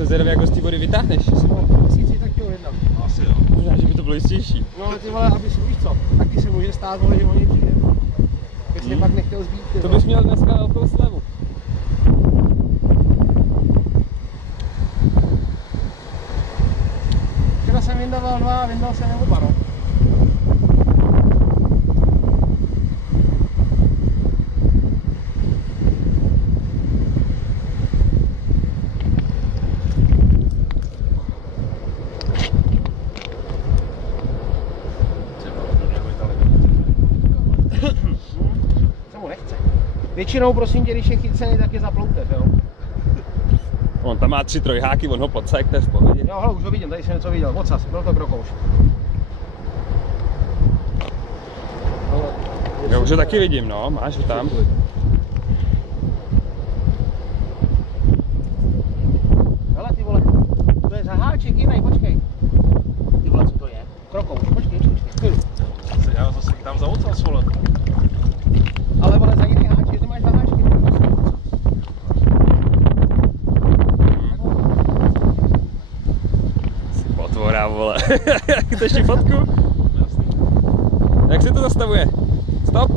Se zvědavě, jak ho z té vody vytáhneš. Asi si tak chtěl jednat. Asi jo. Možná, že by to bylo jistější. No ale ty vole, aby si víš co, taky se může stát, vole, že oni přijde. Jestli pak nechtěl zbít. To bys měl dneska velkou slevu. Včera jsem vyndával 2, vyndal jsem nebo 2, no. Většinou, prosím tě, když je chycený, tak je zaploutev, jo? On tam má 3 trojháky, on ho podsek, to je v pohodě. Jo, hele, už ho vidím, tady jsem něco viděl, ocas, byl to krokouš. Já už ho taky vidím, no, máš ho tam. Hele, ty vole, to je zaháček jiný, počkej. Ty vole, co to je? Krokouš, počkej. Já zase tam za ocas, vole. Ale vole, za jiný háček, ty máš zaháčky. Potvora, vole. Chceš ti fotku? Jasný. Jak se to zastavuje? Stop.